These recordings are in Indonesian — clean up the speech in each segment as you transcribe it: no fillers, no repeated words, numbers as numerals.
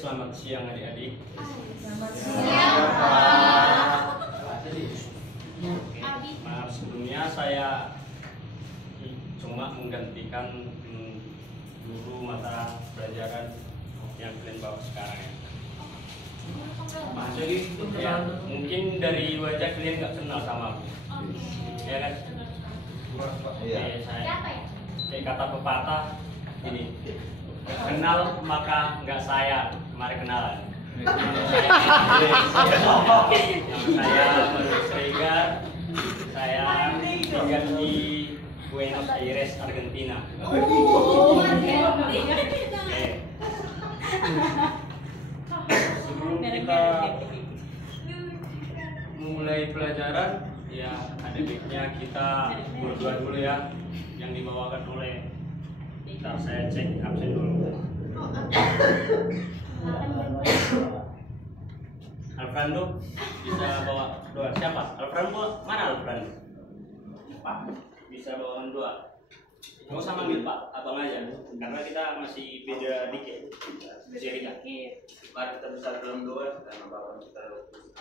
selamat siang adik-adik. Selamat siang, Pak. Maaf sebelumnya saya cuma menggantikan guru mata pelajaran yang kalian bawa sekarang ya. Ya, mungkin dari wajah kalian nggak kenal sama aku. Ya kan? Iya. Siapa ya? Kayak kata pepatah ini, kenal maka nggak saya, mari kenalan. Saya Menurut Sregar, saya tinggal di Buenos Aires, Argentina. Sebelum kita mulai pelajaran, ya ada baiknya kita berdua dulu ya, yang dibawakan oleh. Ntar saya cek absen dulu. Alfredo bisa bawa doa. Siapa? Alfredo mana Alfredo? Pak bisa bawa doa. Mau sama ambil Pak, abang aja. Karena kita masih beda dikit. Cerita. Mari kita besar dalam doa karena Bapa kita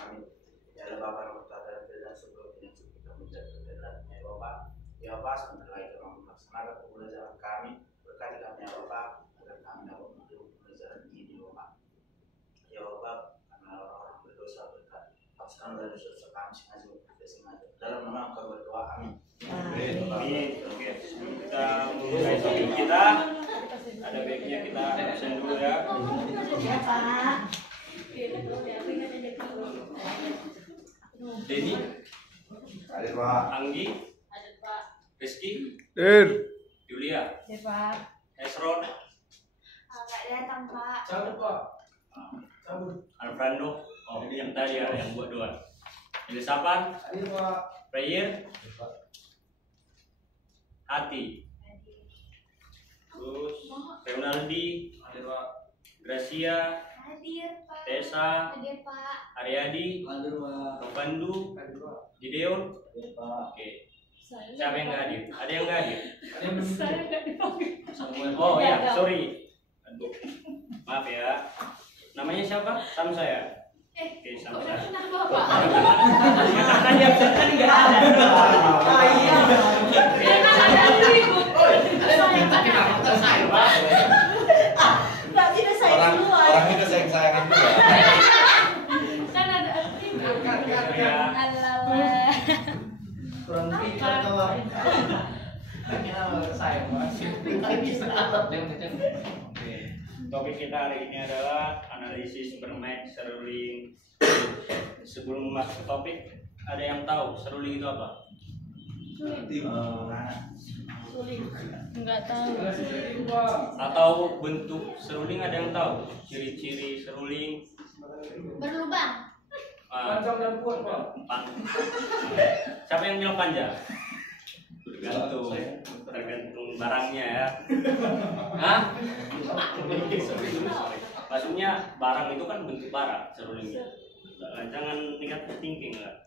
amin. Ya Allah Bapa kita dan sebelum ini kita menjaga kebenaran ya Bapa. Ya Bapa sebentar lagi kami melaksanakan pembelajaran kami. Berkati kami ya Bapa agar kami dapat menuju pembelajaran ini Bapa. Ya Bapa karena orang berdosa berkat. Paskan dari dosa kami sengaja dalam nama Engkau berdoa amin. Amin. Oke, sebelum kita mulai topik kita, ada baiknya kita absen dulu ya. Denny, Ada Pak. Anggi, Rizky, Julia, Esron, Nggak datang, Pak. Alfredo, yang tadi ya, yang buat doa. Elisapan, Prayer, Hati, terus Ronaldi, Gracia, Hadir, Pak. Tessa, Hadir, Pak. Aryadi, Novandu, Gideon. Oke. Siapa yang nggak hadir? Ada yang nggak hadir? Saya nggak dipanggil. Oh ya, sorry. Aduh. Maaf ya. Namanya siapa? Sam saya. Oke, Sam Kok saya. kenal Bapak? Tadi absen kan nggak ada. Pak, tidak saya keluar. Orangnya kesayang-sayangan juga. Kan ada admin. Ya. Alalah. Kurang pintar kawan. Oke. Topik kita hari ini adalah analisis bermain seruling. Sebelum masuk ke topik, ada yang tahu seruling itu apa? Enggak tahu. Atau bentuk seruling ada yang tahu? Ciri-ciri seruling? Berlubang. Panjang dan kuat, Pak. Siapa yang bilang panjang? Tergantung barangnya ya. Hah? Maksudnya barang itu kan bentuk barang serulingnya. Jangan negatif thinking lah.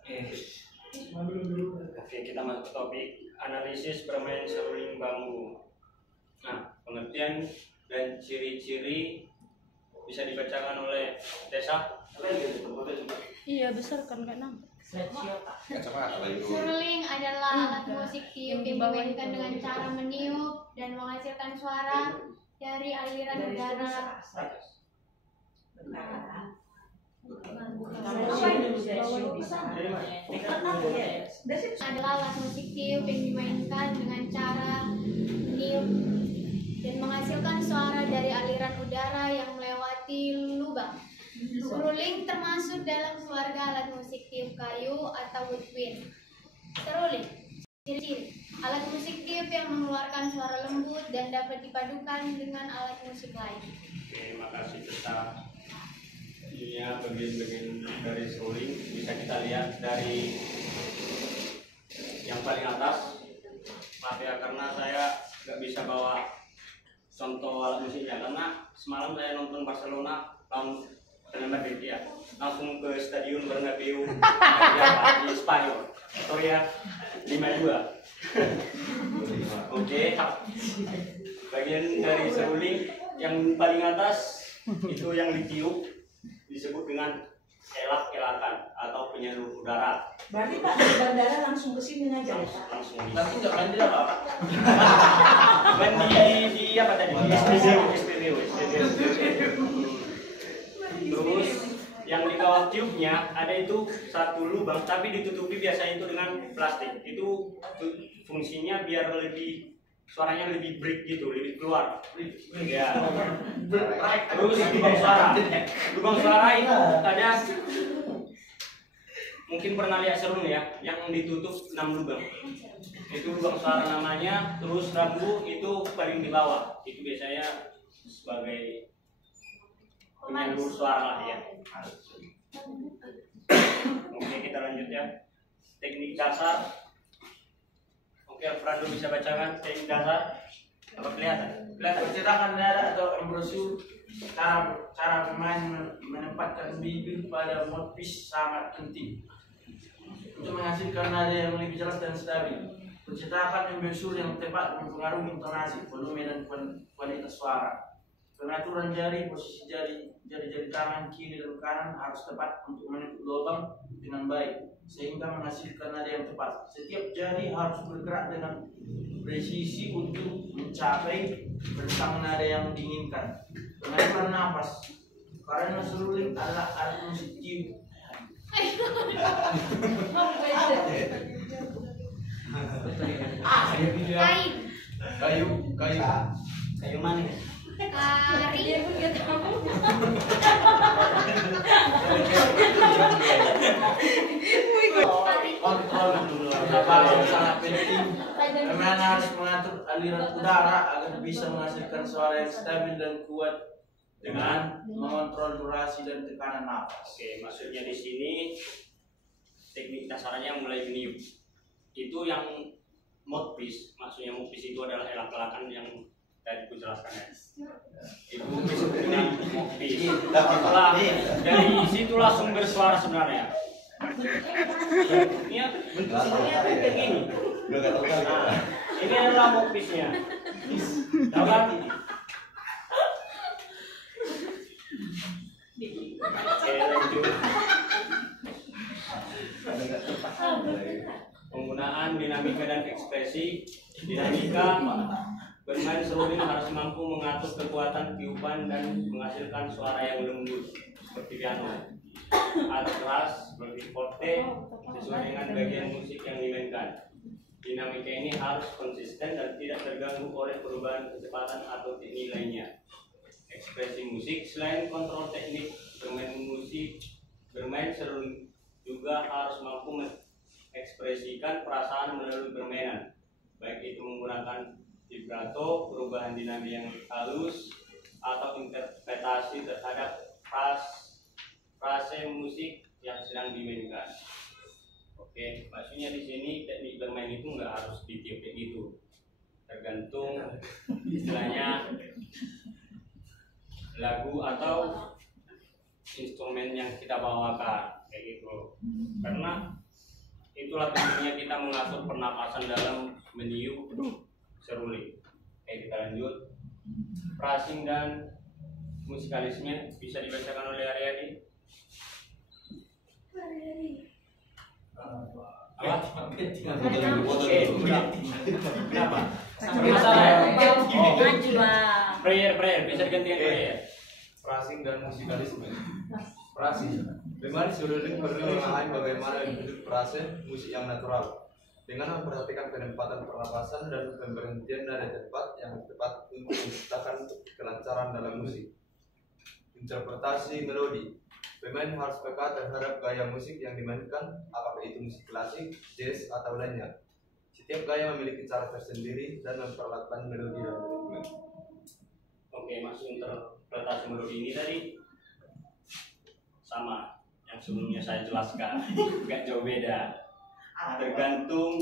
Oke, kita masuk ke topik analisis bermain seruling bambu. Nah, pengertian dan ciri-ciri bisa dibacakan oleh Tessa. Iya besar kan nggak nampak. Seruling adalah alat musik tiup yang dimainkan dengan cara meniup dan menghasilkan suara dari aliran udara. Adalah alat musik tiup yang dimainkan dengan cara meniup dan menghasilkan suara dari aliran udara yang melewati lubang. Seruling termasuk dalam keluarga alat musik tiup kayu atau woodwind. Seruling, ciri-ciri alat musik tiup yang mengeluarkan suara lembut dan dapat dipadukan dengan alat musik lain. Oke, makasih Tessa. Ini ya bagian-bagian dari seruling bisa kita lihat dari yang paling atas. Maaf ya karena saya nggak bisa bawa contoh alat musiknya karena semalam saya nonton Barcelona lawan Real Madrid ya, langsung ke stadion Bernabeu di Spanyol. Sorry ya, 5-2. Oke. Bagian dari seruling yang paling atas itu yang ditiup disebut dengan elak-elakan atau penyaluran udara. Berarti Pak dari bandara langsung ke sini aja ya Pak? Langsung Tapi nggak kan dia apa? kan di apa tadi di SPBU. Terus yang di kawah tiupnya ada itu satu lubang tapi ditutupi biasanya itu dengan plastik. Itu fungsinya biar lebih suaranya lebih break gitu, lebih keluar. Ya. Terus lubang suara itu ada mungkin pernah lihat serung ya, yang ditutup 6 lubang. Itu lubang suara namanya. Terus rambu itu paling di bawah. Itu biasanya sebagai penyalur suara lah ya. Oke, kita lanjut ya. Teknik dasar. Oke, Alfredo bisa bacakan teknik dasar. Apa kelihatan? Percetakan nada atau embrosyur, cara pemain menempatkan bibir pada mouthpiece sangat penting untuk menghasilkan nada yang lebih jelas dan stabil. Percetakan embrosyur yang tepat mempengaruhi intonasi, volume dan kualitas suara. Pengaturan jari, posisi jari tangan kiri dan kanan harus tepat untuk menutup lubang dengan baik sehingga menghasilkan nada yang tepat. Setiap jari harus bergerak dengan presisi untuk mencapai rentang nada yang diinginkan. Pengaturan nafas, karena seruling adalah alat musik tiup. Kayu manis. Kari pun gak tahu. Kontrol pernapasan sangat penting. Pemain harus mengatur aliran udara agar bisa menghasilkan suara yang stabil dan kuat dengan mengontrol durasi dan tekanan nafas. Oke, maksudnya di sini teknik dasarnya mulai meniup. Itu yang mouthpiece. Maksudnya mouthpiece itu adalah elak-elakan yang tadi ku jelaskan ya. Itu disebut dengan mouthpiece. Itulah dari situlah sumber suara sebenarnya. Ini bentuk sininya kayak gini. Nah, ini adalah mouthpiece-nya. Tahu kan? Oke, lanjut. Penggunaan dinamika dan ekspresi. Dinamika, bermain seruling harus mampu mengatur kekuatan tiupan dan menghasilkan suara yang lembut seperti piano atau keras seperti forte sesuai dengan bagian musik yang dimainkan. Dinamika ini harus konsisten dan tidak terganggu oleh perubahan kecepatan atau teknik lainnya. Ekspresi musik, selain kontrol teknik bermain seruling juga harus mampu mengekspresikan perasaan melalui permainan, baik itu menggunakan vibrato, perubahan dinamika yang halus, atau interpretasi terhadap frase musik yang sedang dimainkan. Oke, maksudnya di sini teknik bermain itu nggak harus ditiup kayak gitu, tergantung istilahnya lagu atau instrumen yang kita bawakan kayak gitu. Karena itulah pentingnya kita mengatur pernapasan dalam meniup seruling. Oke, kita lanjut. Phrasing dan musikalisnya bisa dibacakan oleh Aryadi. Apa? Kenapa? Masalah ya? Prayer, bisa digantikan prayer. Phrasing dan musikalisme. Phrasing. Bermain seruling perlu memahami bagaimana bentuk frase musik yang natural dengan memperhatikan penempatan pernapasan dan pemberhentian nada tepat yang tepat untuk menciptakan kelancaran dalam musik. Interpretasi melodi. Pemain harus peka terhadap gaya musik yang dimainkan, apakah itu musik klasik, jazz, atau lainnya. Setiap gaya memiliki cara tersendiri dan memperlakukan melodi dan ritme. Oke, maksud interpretasi melodi ini tadi sama yang sebelumnya saya jelaskan, nggak jauh beda. Tergantung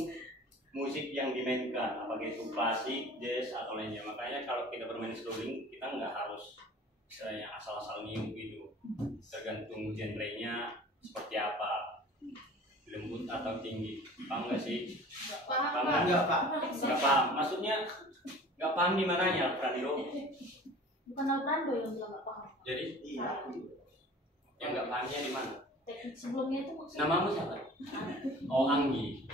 musik yang dimainkan, apakah itu klasik, jazz, atau lainnya. Makanya kalau kita bermain seruling, kita nggak harus istilahnya asal-asal niup gitu. Tergantung genrenya seperti apa, lembut atau tinggi. Paham nggak sih? Paham. Enggak, Pak. Nggak paham. Maksudnya nggak paham di mananya, Frando? Bukan Albrando yang bilang nggak paham. Jadi Iya, aku. yang nggak pahamnya di mana? Teknik sebelumnya itu maksudnya. Namamu siapa? Oh, Anggi.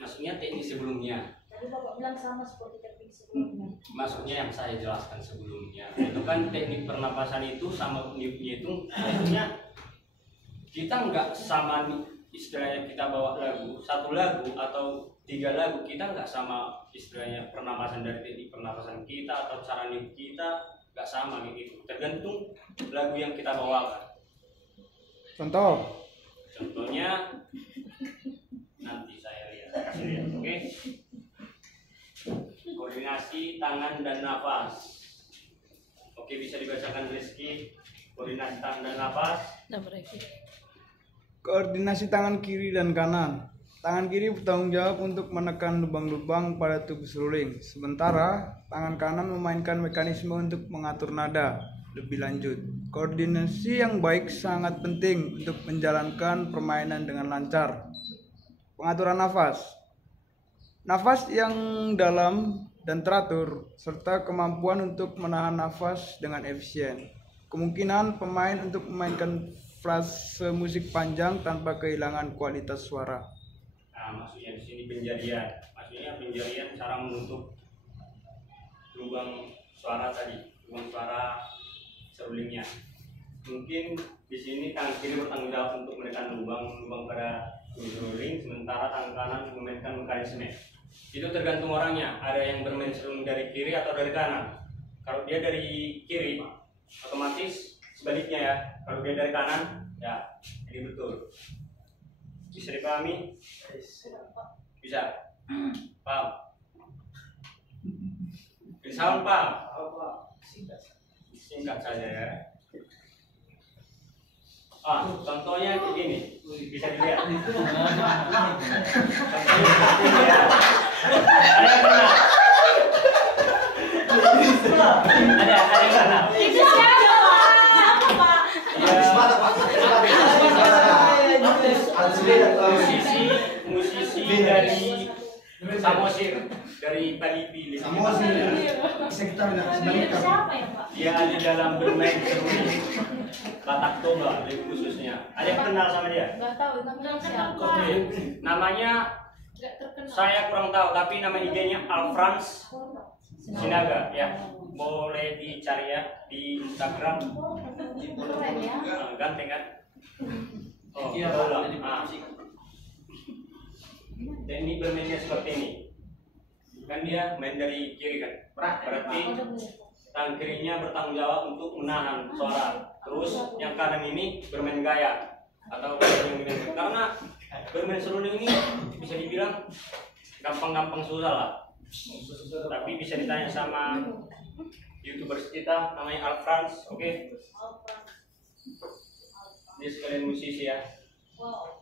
Maksudnya teknik sebelumnya. Tadi bapak bilang sama seperti teknik sebelumnya. Maksudnya yang saya jelaskan sebelumnya. Itu kan teknik pernapasan itu sama niupnya itu maksudnya kita nggak sama istilahnya kita bawa lagu, satu lagu atau 3 lagu, kita nggak sama istilahnya pernapasan dari teknik pernapasan kita atau cara niup kita nggak sama gitu. Tergantung lagu yang kita bawakan. Contohnya nanti saya kasih lihat, oke? Koordinasi tangan dan nafas. Oke, bisa dibacakan Rizky. Koordinasi tangan dan nafas. Koordinasi tangan kiri dan kanan. Tangan kiri bertanggung jawab untuk menekan lubang-lubang pada tubuh seruling, sementara tangan kanan memainkan mekanisme untuk mengatur nada lebih lanjut. Koordinasi yang baik sangat penting untuk menjalankan permainan dengan lancar. Pengaturan nafas. Nafas yang dalam dan teratur, serta kemampuan untuk menahan nafas dengan efisien. Kemungkinan pemain untuk memainkan frase musik panjang tanpa kehilangan kualitas suara. Nah, maksudnya di sini penjarian. Maksudnya penjarian cara menutup lubang suara tadi, lubang suara serulingnya. Mungkin di sini tangan kiri bertanggung jawab untuk menekan lubang pada seruling, sementara tangan kanan memainkan mekanisme. Itu tergantung orangnya. Ada yang bermain seruling dari kiri atau dari kanan. Kalau dia dari kiri, otomatis sebaliknya ya. Kalau dia dari kanan, ya ini betul. Bisa dipahami? Bisa? Paham? Bisa paham? Singkat saja ya. Contohnya begini, bisa dilihat. Contohnya seperti ini ya. Ada yang kenal? Ada yang kenal? Itu siapa Pak? Siapa Pak? Musisi dari Samosir, dari Palipi. Samosir. Itu siapa ya Pak? Dia ada dalam bermain seruling Batak Toba khususnya. Ada yang kenal sama dia? Nggak tahu namanya siapa. Oke. Namanya Nggak terkenal. saya kurang tahu, tapi nama IG-nya Alfrans Sinaga ya. Boleh dicari ya di Instagram. Keren ya. Ganteng kan? Oh, Iya, bola. Pak. Dan ini bermainnya seperti ini. Kan dia main dari kiri kan? Berarti tangan kirinya bertanggung jawab untuk menahan suara. Terus yang kanan ini bermain gaya atau karena bermain seruling ini bisa dibilang gampang-gampang susah lah. Tapi bisa ditanya sama YouTubers kita namanya Alfrans, oke? Dia sekalian musisi ya.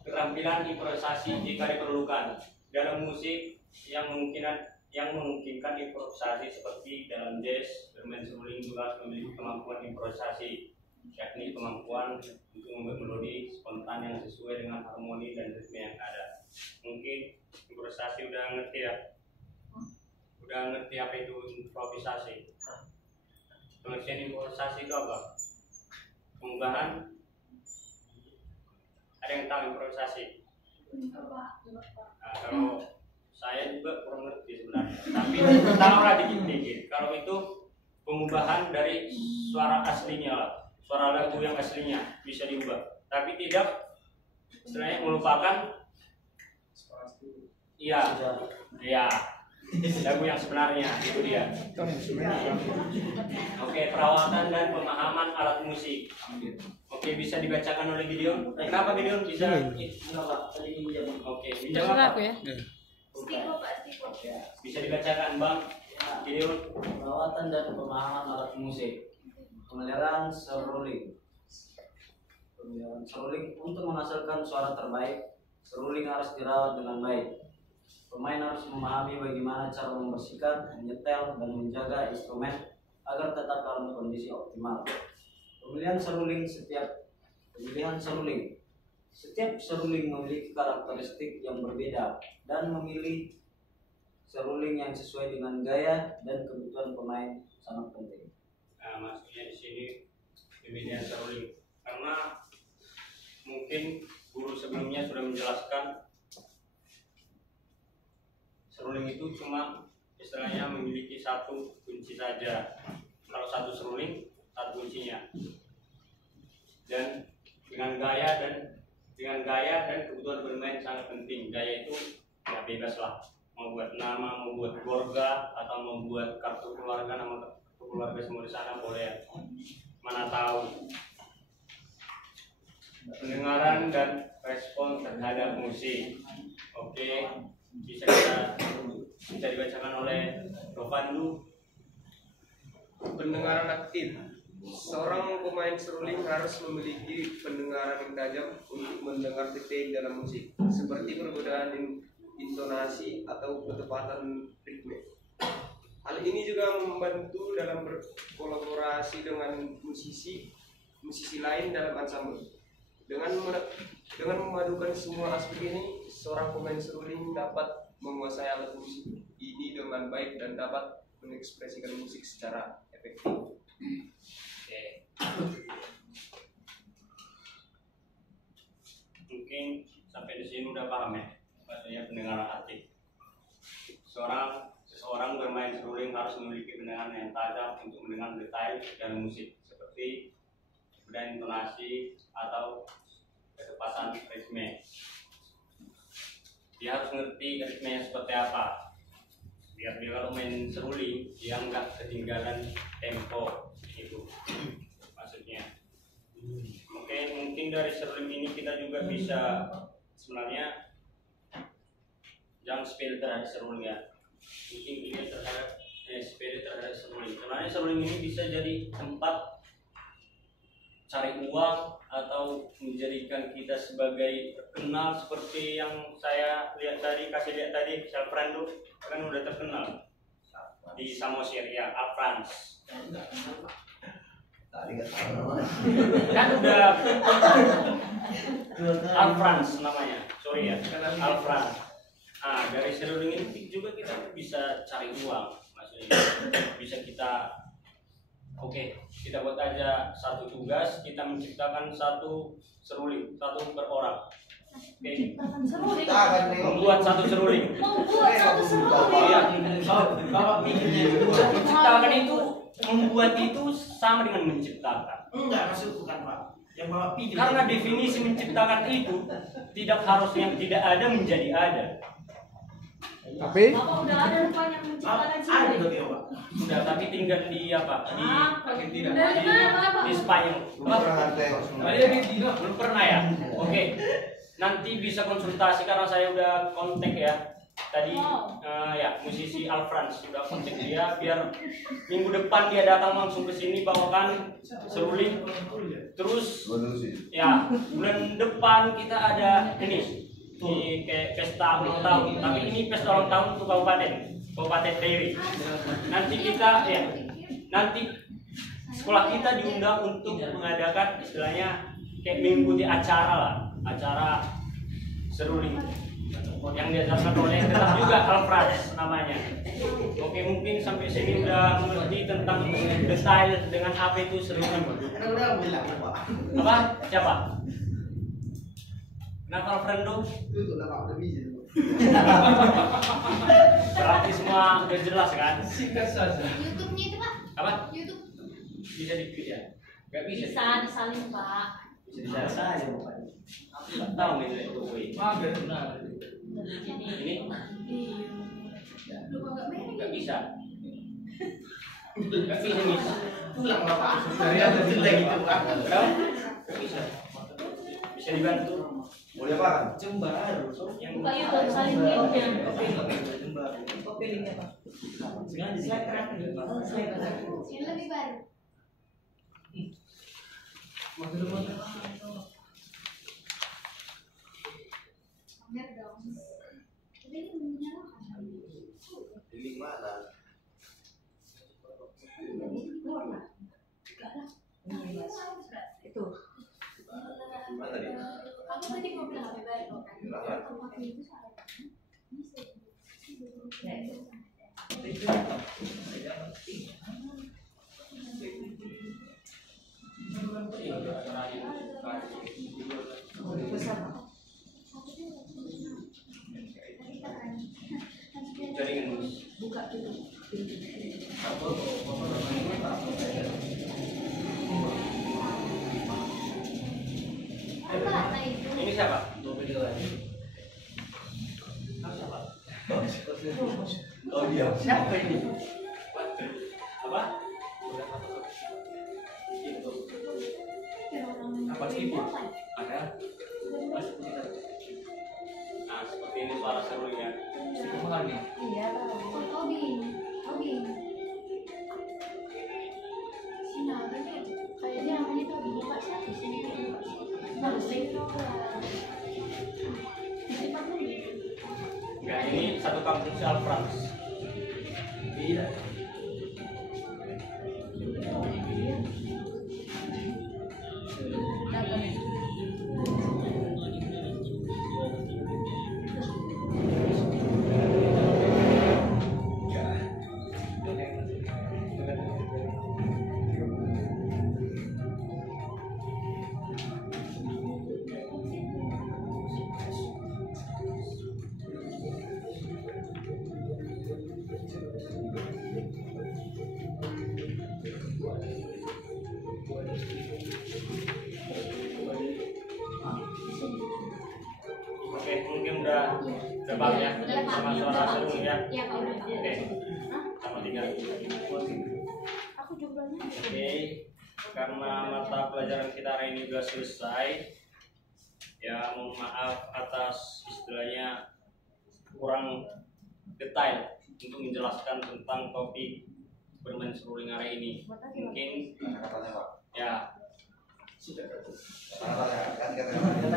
Keterampilan improvisasi jika diperlukan dalam musik yang memungkinkan improvisasi seperti dalam jazz, bermain seruling juga memiliki kemampuan improvisasi, yakni kemampuan untuk membuat melodi spontan yang sesuai dengan harmoni dan ritme yang ada. Mungkin improvisasi udah ngerti ya? Udah ngerti apa itu improvisasi? Pengertian improvisasi itu apa? Pengunggahan. Ada yang tahu improvisasi? Nah, kalau saya juga kurang ngerti sebenarnya, tapi tahu lah dikit-dikit. Kalau itu pengubahan dari suara aslinya lah, suara lagu yang aslinya bisa diubah, tapi tidak istilahnya melupakan. Iya, lagu yang sebenarnya itu dia. Oke, perawatan dan pemahaman alat musik. Oke, bisa dibacakan oleh Gideon. Kenapa Gideon bisa? Oke, menjawab apa? Stiko Pak, Stiko. Bisa dibacakan Bang Gideon. Perawatan dan pemahaman alat musik. Pemeliharaan seruling. Pemeliharaan seruling untuk menghasilkan suara terbaik, seruling harus dirawat dengan baik. Pemain harus memahami bagaimana cara membersihkan, menyetel, dan menjaga instrumen agar tetap dalam kondisi optimal. Pemilihan seruling. Setiap seruling memiliki karakteristik yang berbeda dan memilih seruling yang sesuai dengan gaya dan kebutuhan pemain sangat penting. Nah, maksudnya di sini pemilihan seruling karena mungkin guru sebelumnya sudah menjelaskan seruling itu cuma istilahnya memiliki satu kunci saja. Kalau satu seruling, satu kuncinya. Dan dengan gaya dan kebutuhan bermain sangat penting. Gaya itu ya bebas lah, mau buat nama, mau buat keluarga, atau mau buat kartu keluarga, nama kartu keluarga semua di sana boleh. Mana tahu. Pendengaran dan respon terhadap musik. Oke, bisa dibacakan oleh Rovandu. Pendengaran aktif. Seorang pemain seruling harus memiliki pendengaran yang tajam untuk mendengar detail dalam musik, seperti perbedaan intonasi atau ketepatan ritme. Hal ini juga membantu dalam berkolaborasi dengan musisi lain dalam ensemble. Dengan memadukan semua aspek ini, seorang pemain seruling dapat menguasai alat musik ini dengan baik dan dapat mengekspresikan musik secara efektif. Mungkin sampai di sini udah paham ya, maksudnya pendengaran aktif. Seseorang bermain seruling harus memiliki pendengaran yang tajam untuk mendengar detail dalam musik, seperti perbedaan intonasi atau ketepatan ritme. Dia harus mengerti ritmenya seperti apa, biar dia kalau main seruling dia nggak ketinggalan tempo itu maksudnya. Mungkin dari seruling ini kita juga bisa sebenarnya jangan sepele terhadap seruling ya, mungkin dilihat terhadap sepele terhadap seruling. Sebenarnya seruling ini bisa jadi tempat cari uang atau menjadikan kita sebagai terkenal, seperti yang saya kasih lihat tadi, Alfredo kan udah terkenal di Samosir ya, Alfrans. Kan udah Alfrans namanya, sorry ya, Alfrans. Dari seruling ini juga kita bisa cari uang, maksudnya bisa kita kita buat aja satu tugas, kita menciptakan satu seruling, satu per orang. Membuat satu seruling. Iya. Bapak pikirnya itu menciptakan itu, membuat itu sama dengan menciptakan. Enggak, maksud bukan Pak. Yang Bapak pikir. Karena definisi menciptakan itu tidak harus yang tidak ada menjadi ada. Tapi Bapak udah ada rupanya menciptakan Ada sendiri. tuh Pak. Sudah, tapi tinggal di apa? Di Argentina. Dari mana Bapak? di Spanyol. Belum pernah ya? Oke. Nanti bisa konsultasi karena saya udah kontak ya. Tadi ya musisi Alfrans sudah kontak dia, biar minggu depan dia datang langsung ke sini bawakan seruling. Terus ya bulan depan kita ada ini kayak pesta ulang tahun, tapi ini pesta ulang tahun untuk Kabupaten Dairi. Nanti kita ya, nanti sekolah kita diundang untuk mengadakan istilahnya kayak mengikuti acara seruling yang diajarkan oleh tetap juga Alfrans namanya. Oke, mungkin sampai sini udah mengerti tentang detail dengan apa itu seruling. Udah bilang Pak. Apa? Siapa? Kenapa Alfredo? Itu udah Pak, udah bisa. Berarti semua udah jelas kan? Singkat saja. YouTube-nya itu Pak. Apa? YouTube. Bisa dipilih ya? Gak bisa. Bisa disalin Pak. Bisa saja Bapak. Aku nggak tahu nih itu. Mager benar. Ini Lu kagak merek. nggak bisa. Nggak bisa nih. Pulang Bapak. Dari ada jelek itu Pak. Kenapa? Nggak bisa. Bisa dibantu. Boleh apa? Jembar. Yang Buka YouTube salin YouTube-nya. Kopi linknya Pak. Slide terakhir. Slide terakhir. Yang lebih baru. Pamer dong. Tapi ini menyalakan. Di mana? Itu. Mana dia? Kamu tadi mau bilang HP baru kan? Silakan. Kamu itu salah. Ya. jaringan mus. Buka dulu. Apa nah itu? Ini siapa? Oh iya. Siapa ini? Apa? Apa ibu? Ada? Nah, seperti ini suara serunya. Iya, Tobing. Sini ada nih. Kayaknya namanya Tobing. Pak siapa sini? Bagus lagi Enggak, ini satu kampung si Alfrans. Iya. Oke, mungkin udah bang ya, Iya, Pak. sama suara seru ya. Iya, Pak udah. Oke, sama tinggal. Aku juga Oke, karena mata pelajaran kita hari ini sudah selesai, ya mohon maaf atas istilahnya kurang detail untuk menjelaskan tentang topik bermain seruling hari ini. Mungkin ya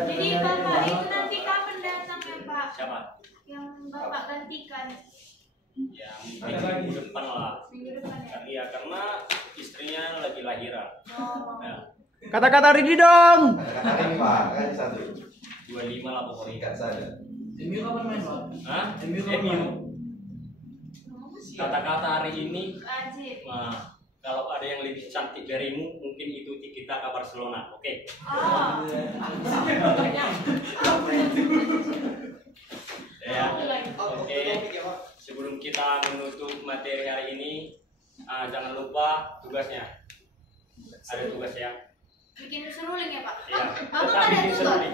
Jadi Bapak itu nanti kapan datangnya Pak? siapa? Yang Bapak gantikan Ya mungkin minggu depan lah. minggu depan ya? Iya, karena istrinya lagi lahiran. Oh. Ya, Kata-kata Ridi dong. Kata-kata ini Pak, kan satu. 25 lah pokoknya. Ikat saja. MU kapan main Pak? Hah? MU kapan? MU. Kata-kata hari ini, Ajib. nah, kalau ada yang lebih cantik darimu, mungkin itu kita ke Barcelona, oke? Oh. Ya, oke. Sebelum kita menutup materi hari ini, jangan lupa tugasnya. Ada tugas ya. Bikin seruling ya Pak? Ya, Bapak tetap ada bikin tugas? seruling.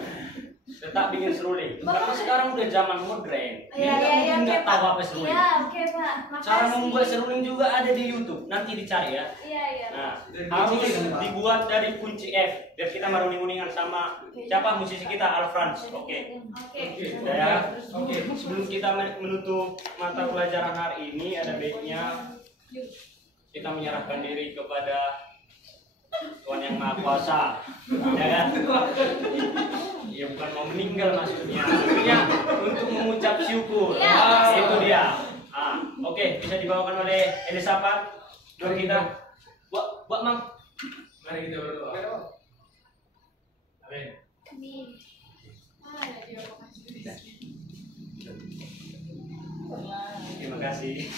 Tetap bikin seruling. Karena sekarang udah zaman modern. Iya, Jadi iya, nggak oke, tahu Pak. apa seruling. Iya, oke Pak. Makasih. Cara membuat seruling juga ada di YouTube. Nanti dicari ya. Iya, iya. Nah, harus dibuat dari kunci F. Biar kita maruning-runingan sama siapa musisi kita, Alfrans. Oke. Oke. Ya. Oke. Sebelum kita menutup mata pelajaran hari ini, ada baiknya kita menyerahkan diri kepada Tuhan yang Maha Kuasa, ya kan? Ya bukan mau meninggal maksudnya, untuk mengucap syukur. Ya. Itu dia. Oke, bisa dibawakan oleh Elisabeth. Doa kita. Buat Mam. Mari kita berdoa. Amin. Amin. Ada dia Terima kasih.